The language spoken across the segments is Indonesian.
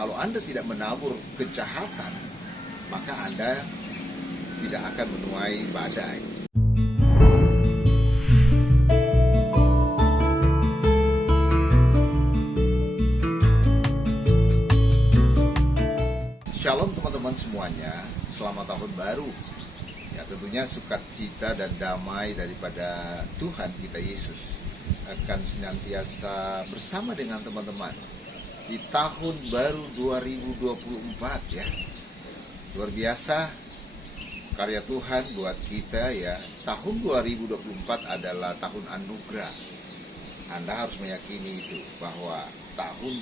kalau Anda tidak menabur kejahatan, maka Anda tidak akan menuai badai. Shalom teman-teman semuanya, selamat tahun baru. Ya, tentunya sukacita dan damai daripada Tuhan kita Yesus akan senantiasa bersama dengan teman-teman di tahun baru 2024 ya. Luar biasa karya Tuhan buat kita ya. Tahun 2024 adalah tahun anugerah. Anda harus meyakini itu, bahwa tahun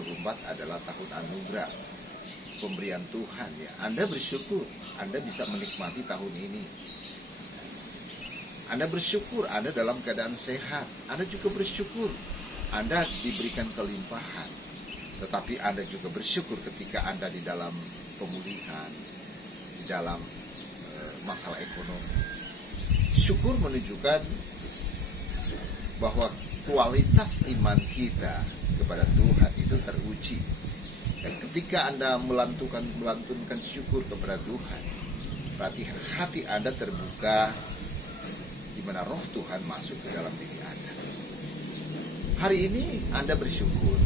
2024 adalah tahun anugerah, pemberian Tuhan ya. Anda bersyukur Anda bisa menikmati tahun ini. Anda bersyukur Anda dalam keadaan sehat. Anda juga bersyukur Anda diberikan kelimpahan. Tetapi Anda juga bersyukur ketika Anda di dalam pemulihan, di dalam masalah ekonomi. Syukur menunjukkan bahwa kualitas iman kita kepada Tuhan itu teruji. Dan ketika Anda melantunkan syukur kepada Tuhan, berarti hati Anda terbuka, di mana roh Tuhan masuk ke dalam diri Anda. Hari ini Anda bersyukur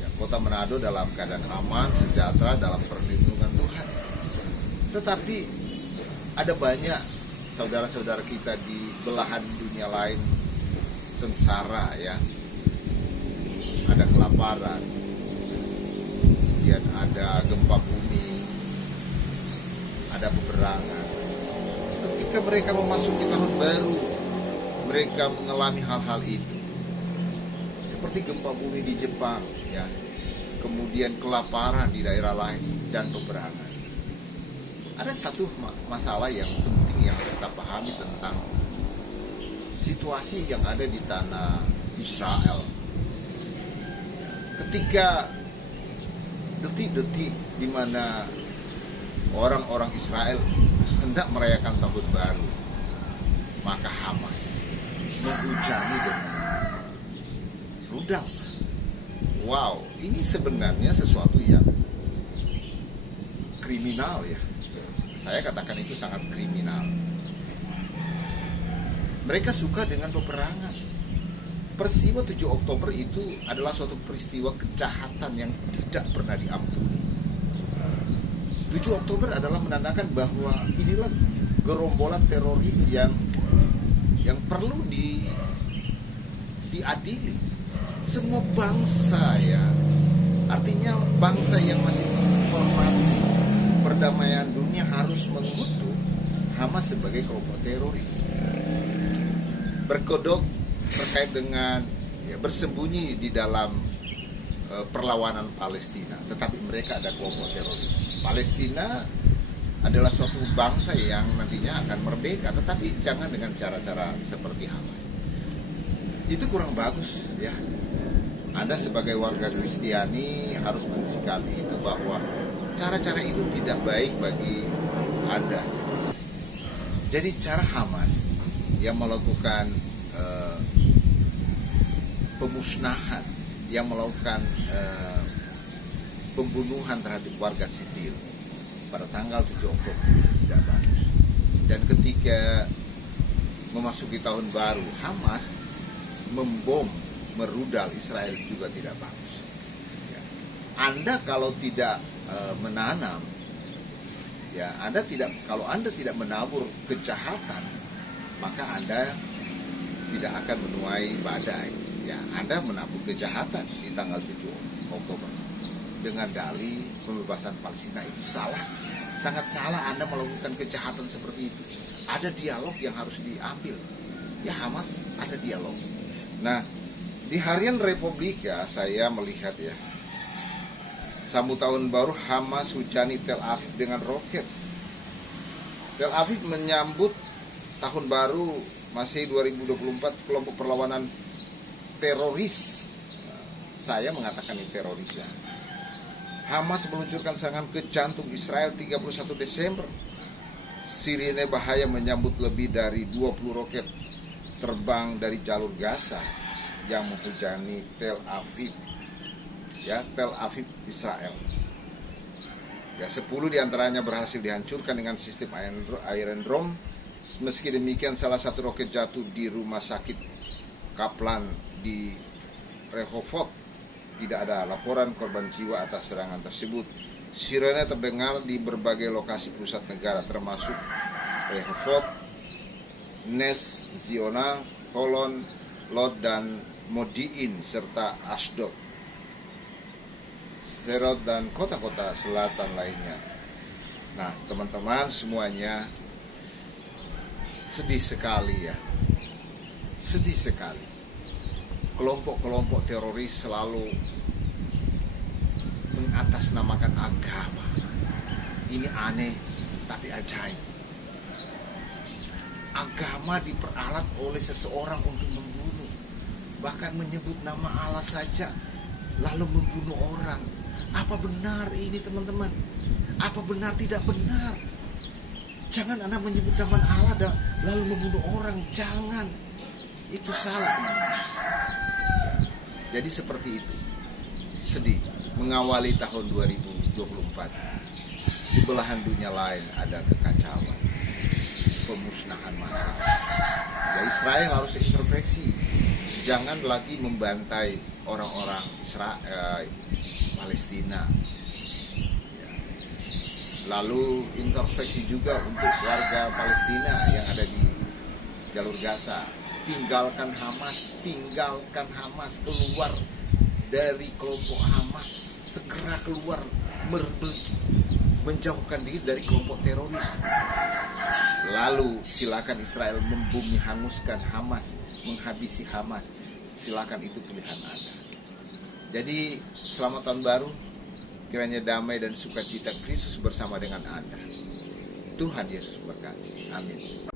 ya, kota Manado dalam keadaan aman, sejahtera, dalam perlindungan Tuhan. Tetapi ada banyak saudara-saudara kita di belahan dunia lain sengsara ya. Ada kelaparan, kemudian ada gempa bumi, ada peperangan. Ketika mereka memasuki tahun baru, mereka mengalami hal-hal itu. Seperti gempa bumi di Jepang, ya, kemudian kelaparan di daerah lain dan peperangan. Ada satu masalah yang penting yang kita pahami tentang situasi yang ada di tanah Israel. Ketika detik-detik di mana orang-orang Israel hendak merayakan tahun baru, maka Hamas menghujani dengan rudal. Wow, ini sebenarnya sesuatu yang kriminal ya. Saya katakan itu sangat kriminal. Mereka suka dengan peperangan. Peristiwa 7 Oktober itu adalah suatu peristiwa kejahatan yang tidak pernah diampuni. 7 Oktober adalah menandakan bahwa inilah gerombolan teroris yang perlu diadili. Semua bangsa ya, artinya bangsa yang masih menghormati perdamaian dunia harus mengutuk Hamas sebagai kelompok teroris. Berkodok terkait dengan ya, bersembunyi di dalam perlawanan Palestina, tetapi mereka ada kelompok teroris. Palestina adalah suatu bangsa yang nantinya akan merdeka, tetapi jangan dengan cara-cara seperti Hamas. Itu kurang bagus ya. Anda sebagai warga Kristiani harus mensikapi itu, bahwa cara-cara itu tidak baik bagi Anda. Jadi cara Hamas yang melakukan pemusnahan, yang melakukan pembunuhan terhadap warga sipil pada tanggal 7 Oktober itu tidak bagus. Dan ketika memasuki tahun baru, Hamas membom, merudal Israel juga tidak bagus. Ya. Anda kalau tidak menanam, ya kalau Anda tidak menabur kejahatan, maka Anda tidak akan menuai badai. Ya, Anda menabur kejahatan di tanggal 7 Oktober dengan dalih pembebasan Palestina, itu salah. Sangat salah Anda melakukan kejahatan seperti itu. Ada dialog yang harus diambil. Ya, Hamas ada dialog. Nah, di harian Republika saya melihat ya, sambut tahun baru Hamas hujani Tel Aviv dengan roket. Tel Aviv menyambut tahun baru Masehi 2024 kelompok perlawanan teroris. Saya mengatakan ini teroris ya. Hamas meluncurkan serangan ke jantung Israel 31 Desember. Sirine bahaya menyambut lebih dari 20 roket terbang dari jalur Gaza yang menghujani Tel Aviv. ya, Tel Aviv, Israel. Ya, 10 diantaranya berhasil dihancurkan dengan sistem Iron Dome. Meski demikian, salah satu roket jatuh di rumah sakit Kaplan di Rehovot. Tidak ada laporan korban jiwa atas serangan tersebut. Sirene terdengar di berbagai lokasi pusat negara, termasuk Rehovot, Nes Ziona, Holon, Lod, dan Modi'in, serta Ashdod, Serot, dan kota-kota selatan lainnya. Nah, teman-teman semuanya, sedih sekali ya. Sedih sekali. Kelompok-kelompok teroris selalu mengatasnamakan agama. Ini aneh tapi ajaib. Agama diperalat oleh seseorang untuk membunuh. Bahkan menyebut nama Allah saja lalu membunuh orang. Apa benar ini, teman-teman? Apa benar? Tidak benar. Jangan Anda menyebut nama Allah dan lalu membunuh orang. Jangan. Itu salah, teman-teman. Jadi seperti itu. Sedih mengawali tahun 2024. Di belahan dunia lain ada kekacauan, pemusnahan massal. Ya, Israel harus introspeksi. Jangan lagi membantai orang-orang Palestina. Ya. Lalu introspeksi juga untuk warga Palestina yang ada di jalur Gaza. Tinggalkan Hamas, keluar dari kelompok Hamas, segera keluar, menjauhkan diri dari kelompok teroris. Lalu silakan Israel membumi hanguskan Hamas, menghabisi Hamas. Silakan, itu pilihan Anda. Jadi selamat tahun baru, kiranya damai dan sukacita Kristus bersama dengan Anda. Tuhan Yesus berkati. Amin.